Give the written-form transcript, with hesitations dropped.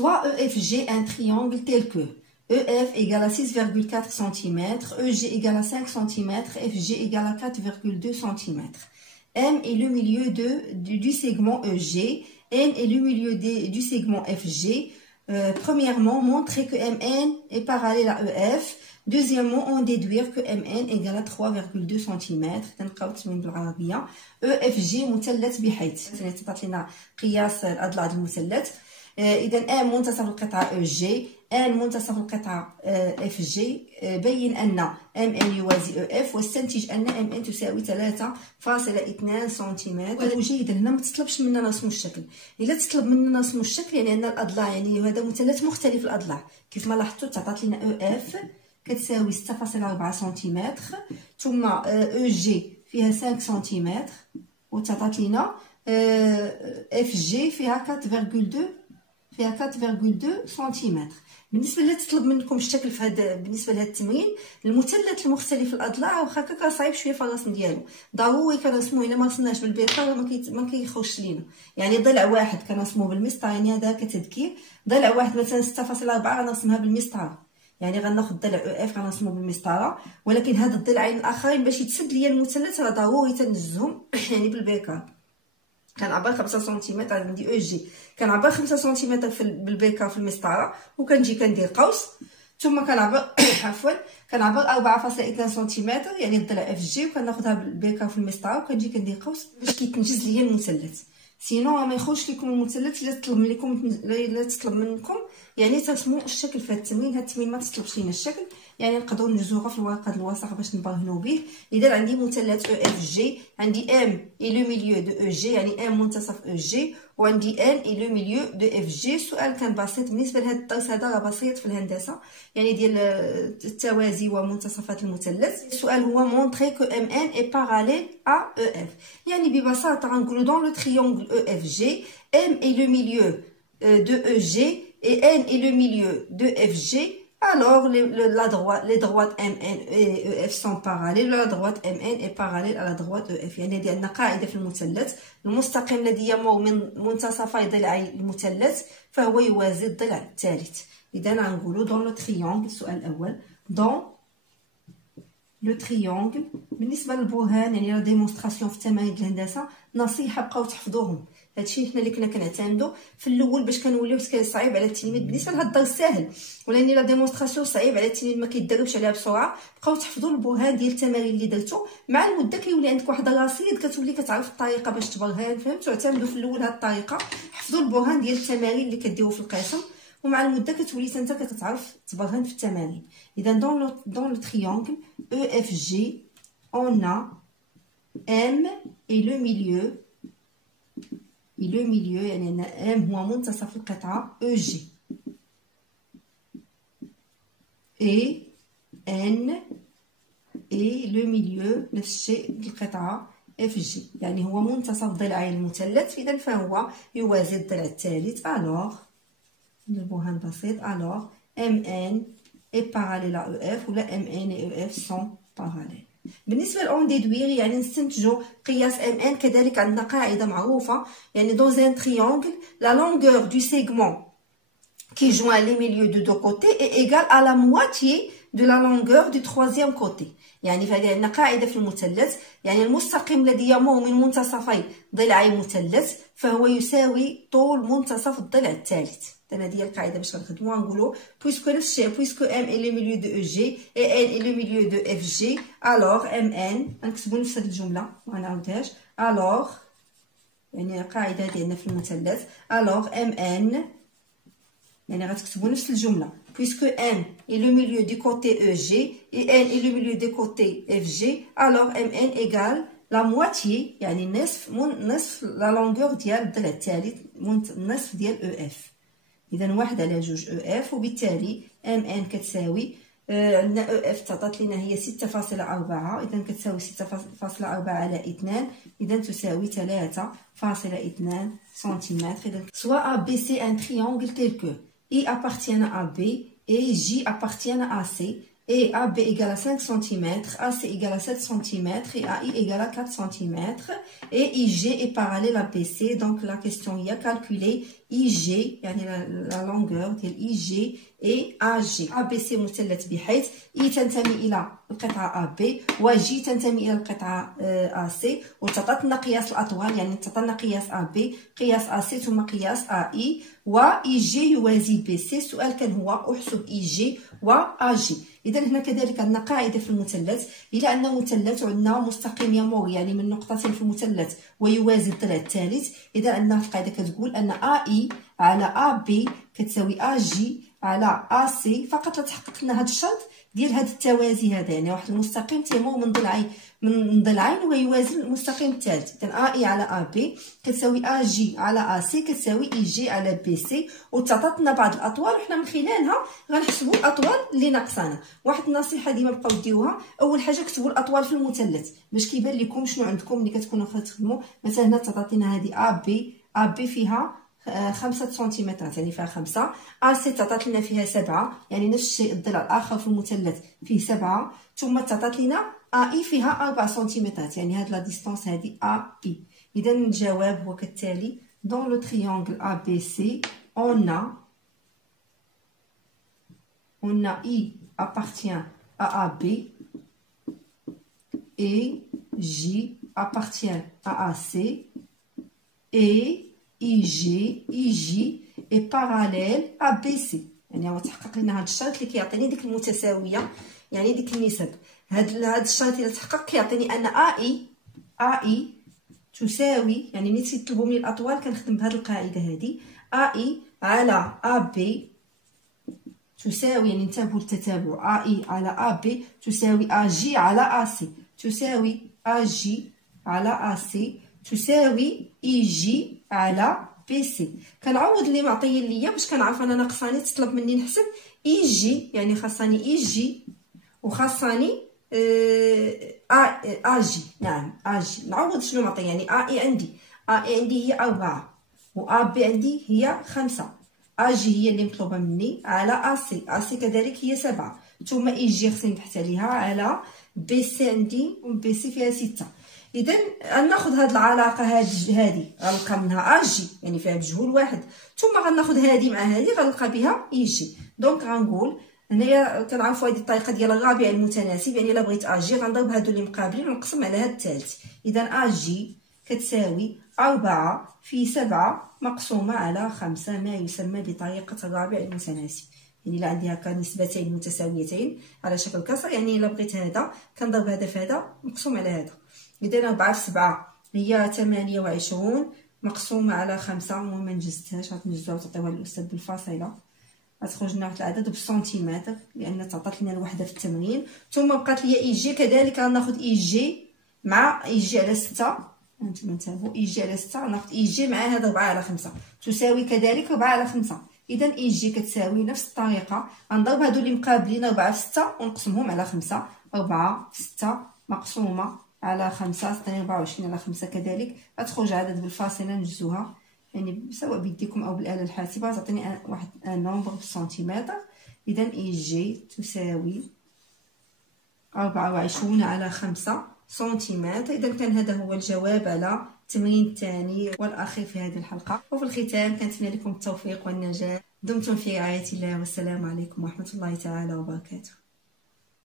Soit EFG un triangle tel que EF égale à 6,4 cm, EG égale à 5 cm, FG égale à 4,2 cm. M est le milieu du segment EG, N est le milieu du segment FG. Premièrement, montrer que MN est parallèle à EF. Deuxièmement, on déduire que MN égale à 3,2 cm. تنلقاو التمرين بالعربية. EFG مثلث بحيث تعطي لنا قياس الأضلاع المثلث. إذا M منتصف القطعة EG، N منتصف القطعة FG. بين أن MN يوازي EF، واستنتج أن MN تساوي 3.2 سنتيمتر. وجيدا هنا ما تطلبش مننا رسم الشكل. إلا تطلب مننا رسم الشكل يعني أن الأضلاع، يعني هذا مثلث مختلف الأضلاع. كيف ما لاحظتوا تعطات لنا EF كتساوي 6.4 سنتيمتر، ثم EG فيها 5 سنتيمتر، وتعطات لنا FG فيها 4,2 سنتيمتر. بالنسبه اللي تطلب منكم الشكل في هذا، بالنسبه لهذا التمرين المثلث المختلف الاضلاع واخا هكا صعيب شويه في الرسم ديالو، ضروري كنرسموه. الا ما رسمناش بالبيطار ما كيخرجش لينا. يعني ضلع واحد كنرسموه بالمسطره، يعني هذا كتذكير. ضلع واحد مثلا 6.4 غنرسمها بالمسطره، يعني غناخذ ضلع اف غنرسمو بالمسطره. ولكن هاد الضلعين الاخرين باش يتسد ليا المثلث راه ضروري تنجزهم يعني بالبيكار. كنعبر 5 سنتيمتر عندي او جي، كنعبر 5 سنتيمتر بالبيكار في المسطره، وكنجي كندير قوس، ثم كنعبر عفوا كنعبر 4.2 سنتيمتر يعني الضلع اف جي، وكناخذها بالبيكار في المسطره، وكنجي كندير قوس باش كيتنجز ليا المثلث. سينو ما يخرجش لكم المثلث. الا تطلب منكم يعني ترسموا الشكل في هذا التمرين. هذا التمرين ما تطلبش لينا الشكل، يعني نقدروا نجزوها في الورقه الوسخ باش نبرهنوا به. اذا عندي مثلث او اف جي، عندي ام اي لو ميليو دو او جي، يعني ام منتصف او جي، وعندي ان اي لو ميليو دو اف جي. السؤال كان بسيط بالنسبه لهذا الدرس، هذا راه بسيط في الهندسه يعني ديال التوازي ومنتصفات المثلث. السؤال هو مونطري كو ام ان اي باراليل ا او اف، يعني ببساطه غنقولوا دون لو تريونغل او اف جي، ام اي لو ميليو de EG et N est le milieu de FG, alors les droites MN et EF sont parallèles. La droite MN est parallèle à la droite EF. يعني هذه عندنا قاعدة في المثلث: المستقيم الذي يمر من منتصفي ضلعي المثلث فهو يوازي الضلع الثالث. إذا غنقولوا dans le triangle، السؤال الأول dans لو تريونغل. بالنسبه للبرهان يعني لا ديمونستراسيون في التمارين ديال الهندسه، نصيحه بقاو تحفظوهم. هادشي حنا اللي كنا كنعتمدوا في الاول باش كنوليو صعيب على التلميذ. بالنسبه لهاد الدرس ساهل، ولكن لا ديمونستراسيون صعيب على التلميذ ما كيدربش عليها بسرعه. بقاو تحفظوا البرهان ديال التمارين اللي درتو، مع المده كيولي عندك واحد الرصيد كتولي كتعرف الطريقه باش تبرهن. فهمتوا؟ اعتمدوا في الاول هاد الطريقه، حفظوا البرهان ديال التمارين اللي كديروا في القسم، ومع المده كتولي انت كتعرف تبرهن في التمارين. اذا dans le triangle EFG on a M et le milieu يعني M هو منتصف القطعه EG et N et le milieu نفس الشيء القطعه FG، يعني هو منتصف ضلعي المثلث، اذا فهو يوازي الضلع الثالث. alors البرهان بسيط. alors MN est parallèle à EF ولا MN et EF sont parallèles. بالنسبه لأون ديدوير يعني نستنتجوا قياس MN. كذلك عندنا قاعده معروفه، يعني dans un triangle la longueur du segment qui joint les milieux de deux côtés est égale à la moitié de la longueur du troisième côté. يعني فهذه عندنا قاعده في المثلث، يعني المستقيم الذي يمر من منتصفي ضلعي المثلث فهو يساوي طول منتصف الضلع الثالث. هذه هي القاعده باش غنخدموها. نقولوا بويسكو نفس الشيء، بويسكو ام اي لو ميليو دو او جي اي ان اي لو ميليو دو اف جي، الوغ ام ان غنكتبوا نفس هذه الجمله ما غنعاودهاش. الوغ يعني القاعده هذه عندنا في المثلث، الوغ ام ان يعني غتكتبوا نفس الجمله puisque n est le milieu du côté EG et n est le milieu du côté FG, alors mn égale la moitié يعني نصف la longueur ديال الضلع الثالث، نصف ديال EF. إذا 1/2 EF، وبالتالي mn كتساوي عندنا EF تعطات لنا هي 6.4، إذا كتساوي 6.4 على 2، إذا تساوي 3.2 سنتيمتر. إذا soit ABC un triangle tel que I appartient à B et J appartient à C, et AB égale à 5 cm, AC égale à 7 cm et AI égale à 4 cm, et IG est parallèle à BC. Donc la question y a calculé اي جي يعني لا لونغور ديال اي جي اي ا جي. ا بي سي مثلث بحيث اي تنتمي الى القطعه ا بي وجي تنتمي الى القطعه ا سي، وتعطاتنا قياس الاطوال يعني تعطينا قياس ا بي قياس ا سي ثم قياس ا اي، و اي جي يوازي بي سي. السؤال كان هو احسب اي جي و ا جي. اذا هنا كذلك عندنا قاعده في المثلث، الى ان مثلث وعندنا مستقيم يمر يعني من نقطتين في المثلث ويوازي الضلع الثالث، اذا عندنا القاعده كتقول ان ا اي على ا بي كتساوي ا جي على ا سي. فقط لا تحقق لنا هذا الشرط ديال هذا التوازي هذا، يعني واحد المستقيم تيمر من ضلعين ويوازي المستقيم الثالث. اذا ا اي على ا بي كتساوي ا جي على ا سي كتساوي اي جي على بي سي، وتعطاتنا بعض الاطوال وحنا من خلالها غنحسبوا الاطوال اللي ناقصانا. واحد النصيحه ديما بقاو ديروها، اول حاجه كتبوا الاطوال في المثلث باش كيبان لكم شنو عندكم ملي كتكونوا كتخدموا. مثلا هنا تعطينا هذه ا بي فيها 5 سنتيمترات يعني فيها 5. ا سي تعطات لنا فيها 7 يعني نفس الشيء الضلع الاخر في المثلث فيه 7. ثم تعطات لنا ا اي فيها 4 سنتيمترات يعني هاد لا ديستانس هادي ا اي. اذا الجواب هو كالتالي: dans le triangle ABC on a I appartient à AB et J appartient à AC et IJ est parallèle à BC. يعني هو تحقق لنا هذا الشرط اللي كيعطيني ديك المتساويه يعني ديك النسب. هذا الشرط اذا تحقق كيعطيني ان اي تساوي، يعني ملي تيطلبوا مني الاطوال كنخدم بهذه القاعده هذه، اي على بي تساوي، يعني انتبهوا للتتابع، اي على بي تساوي جي على سي تساوي جي على سي تساوي اي جي على بي سي. كنعوض اللي معطيين ليا باش كنعرف انا ناقصاني تطلب مني نحسب اي جي، يعني خاصني اي جي وخاصني جي. نعم جي نعوض شنو معطي، يعني اي عندي هي 4 و بي عندي هي 5. جي هي اللي مطلوبه مني على سي كذلك هي 7، ثم اي جي خصني نبحث عليها على بي سي عندي بي سي فيها 6. اذا غناخذ هاد العلاقه هذه غنلقى منها جي يعني فيها مجهول واحد، ثم غناخذ هذه مع هذه غنلقى بها اي جي. دونك غنقول هنايا كنعرفوا هذه الطريقه ديال الرابع المتناسب، يعني الا بغيت جي غنضرب هادو اللي مقابلين ونقسم على هاد الثالث. اذا جي كتساوي 4 في 7 مقسومه على 5 ما يسمى بطريقه الرابع المتناسب. يعني الا عندي هكا نسبتين متساويتين على شكل كسر، يعني الا بغيت هذا كنضرب هذا في هذا مقسوم على هذا. اذا 4 في 7 هي 28 مقسومه على 5 وما نجزتهاش غتنجزوها وتعطيوها للاستاذ بالفاصله، غتخرج لنا واحد العدد بالسنتيمتر لان تعطات لنا الوحده في التمرين. ثم بقات لي اي جي كذلك غناخذ اي جي مع اي جي على 6. هانتوما انتبهوا اي جي على 6 غناخذ اي جي مع هذا 4 على 5 تساوي كذلك 4 على 5. اذا اي جي كتساوي نفس الطريقه غنضرب هادو اللي مقابلين 4 في 6 ونقسمهم على 5. 4 في 6 مقسومه على 5 تعطيني 24 على 5 كذلك غتخرج عدد بالفاصله نجزوها يعني سواء بيديكم او بالاله الحاسبه تعطيني واحد نومبر بالسنتيمتر. اذا اي جي تساوي 24 على 5 سنتيمتر. اذا كان هذا هو الجواب على التمرين الثاني والاخير في هذه الحلقه. وفي الختام كنتمنى لكم التوفيق والنجاح. دمتم في رعايه الله والسلام عليكم ورحمه الله تعالى وبركاته.